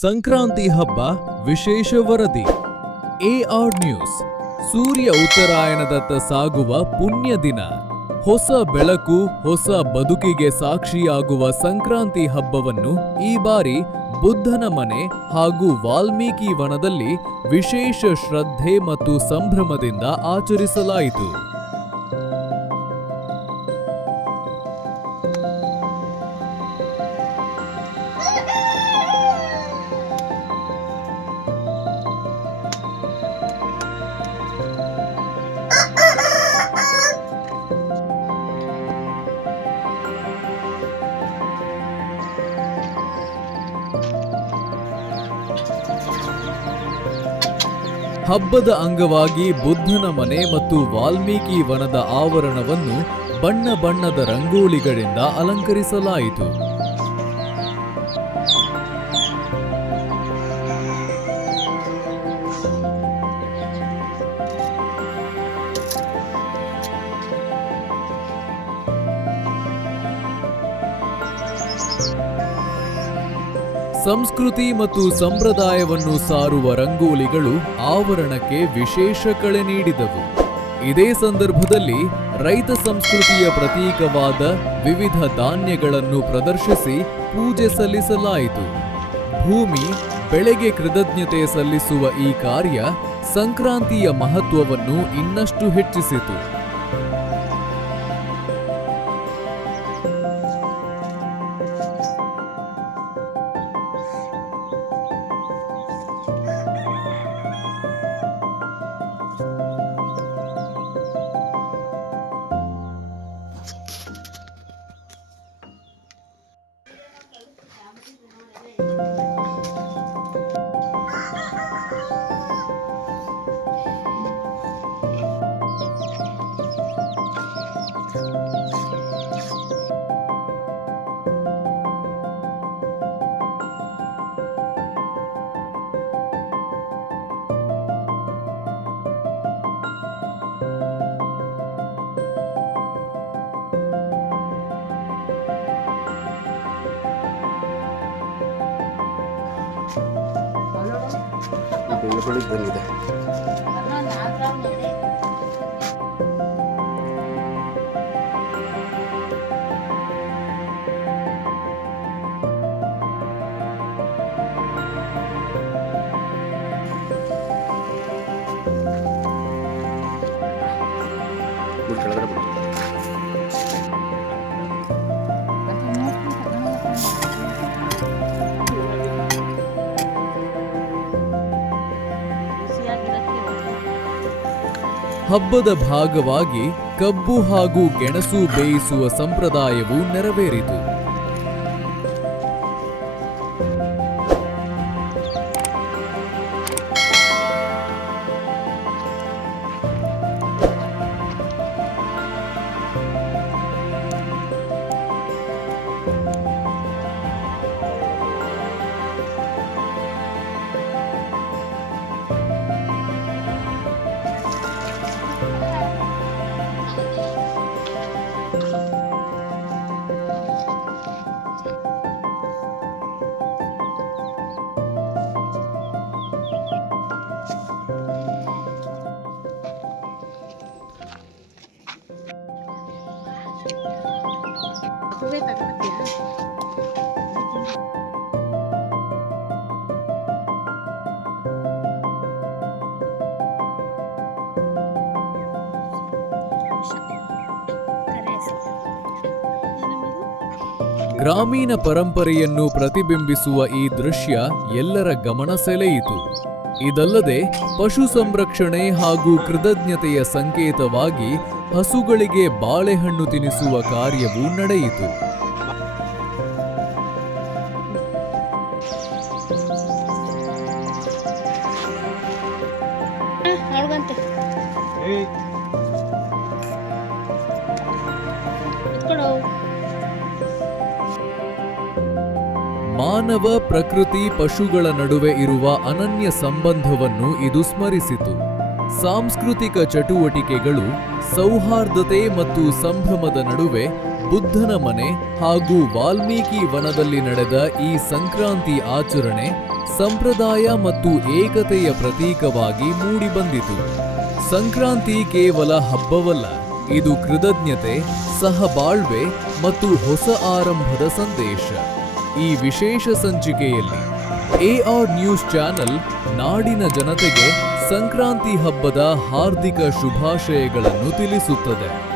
ಸಂಕ್ರಾಂತಿ ಹಬ್ಬ ವಿಶೇಷ ವರದಿ. AR news. ಸೂರ್ಯ ಉತ್ತರಾಯಣದತ್ತ ಸಾಗುವ ಪುಣ್ಯ ದಿನ. ಹೊಸ ಬೆಳಕು, ಹೊಸ ಬದುಕಿಗೆ ಸಾಕ್ಷಿಯಾಗುವ ಸಂಕ್ರಾಂತಿ ಹಬ್ಬವನ್ನು ಈ ಬಾರಿ ಬುದ್ಧನ ಮನೆ ಹಾಗೂ ವಾಲ್ಮೀಕಿ ವನದಲ್ಲಿ ವಿಶೇಷ ಶ್ರದ್ಧೆ ಮತ್ತು ಸಂಭ್ರಮದಿಂದ ಆಚರಿಸಲಾಯಿತು. ಹಬ್ಬದ ಅಂಗವಾಗಿ ಬುದ್ಧನ ಮನೆ ಮತ್ತು ವಾಲ್ಮೀಕಿ ವನದ ಆವರಣವನ್ನು ಬಣ್ಣ ಬಣ್ಣದ ರಂಗೋಲಿಗಳಿಂದ ಅಲಂಕರಿಸಲಾಯಿತು. ಸಂಸ್ಕೃತಿ ಮತ್ತು ಸಂಪ್ರದಾಯವನ್ನು ಸಾರುವ ರಂಗೋಲಿಗಳು ಆವರಣಕ್ಕೆ ವಿಶೇಷ ಕಳೆ ನೀಡಿದವು. ಇದೇ ಸಂದರ್ಭದಲ್ಲಿ ರೈತ ಸಂಸ್ಕೃತಿಯ ಪ್ರತೀಕವಾದ ವಿವಿಧ ಧಾನ್ಯಗಳನ್ನು ಪ್ರದರ್ಶಿಸಿ ಪೂಜೆ ಸಲ್ಲಿಸಲಾಯಿತು. ಭೂಮಿ, ಬೆಳೆಗೆ ಕೃತಜ್ಞತೆ ಸಲ್ಲಿಸುವ ಈ ಕಾರ್ಯ ಸಂಕ್ರಾಂತಿಯ ಮಹತ್ವವನ್ನು ಇನ್ನಷ್ಟು ಹೆಚ್ಚಿಸಿತು. ಬೆಳ್ಳುಳ್ಳಿ ಬಂದಿದೆ. ಹಬ್ಬದ ಭಾಗವಾಗಿ ಕಬ್ಬು ಹಾಗೂ ಗೆಣಸು ಬೇಯಿಸುವ ಸಂಪ್ರದಾಯವು ನೆರವೇರಿತು. ಗ್ರಾಮೀಣ ಪರಂಪರೆಯನ್ನು ಪ್ರತಿಬಿಂಬಿಸುವ ಈ ದೃಶ್ಯ ಎಲ್ಲರ ಗಮನ ಸೆಳೆಯಿತು. ಇದಲ್ಲದೆ ಪಶು ಸಂರಕ್ಷಣೆ ಹಾಗೂ ಕೃತಜ್ಞತೆಯ ಸಂಕೇತವಾಗಿ ಹಸುಗಳಿಗೆ ಬಾಳೆಹಣ್ಣು ತಿನ್ನಿಸುವ ಕಾರ್ಯವೂ ನಡೆಯಿತು. Sí. ಮಾನವ ಪ್ರಕೃತಿ ಪಶುಗಳ ನಡುವೆ ಇರುವ ಅನನ್ಯ ಸಂಬಂಧವನ್ನು ಇದು ಸ್ಮರಿಸಿತು. ಸಾಂಸ್ಕೃತಿಕ ಚಟುವಟಿಕೆಗಳು ಸೌಹಾರ್ದತೆ ಮತ್ತು ಸಂಭ್ರಮದ ನಡುವೆ ಬುದ್ಧನ ಮನೆ ಹಾಗೂ ವಾಲ್ಮೀಕಿ ವನದಲ್ಲಿ ನಡೆದ ಈ ಸಂಕ್ರಾಂತಿ ಆಚರಣೆ ಸಂಪ್ರದಾಯ ಮತ್ತು ಏಕತೆಯ ಪ್ರತೀಕವಾಗಿ ಮೂಡಿಬಂದಿತು. ಸಂಕ್ರಾಂತಿ ಕೇವಲ ಹಬ್ಬವಲ್ಲ, ಇದು ಕೃತಜ್ಞತೆ, ಸಹಬಾಳ್ವೆ ಮತ್ತು ಹೊಸ ಆರಂಭದ ಸಂದೇಶ. ಈ ವಿಶೇಷ ಸಂಚಿಕೆಯಲ್ಲಿ ಎಆರ್ ನ್ಯೂಸ್ ಚಾನೆಲ್ ನಾಡಿನ ಜನತೆಗೆ ಸಂಕ್ರಾಂತಿ ಹಬ್ಬದ ಹಾರ್ದಿಕ ಶುಭಾಶಯಗಳನ್ನು ತಿಳಿಸುತ್ತದೆ.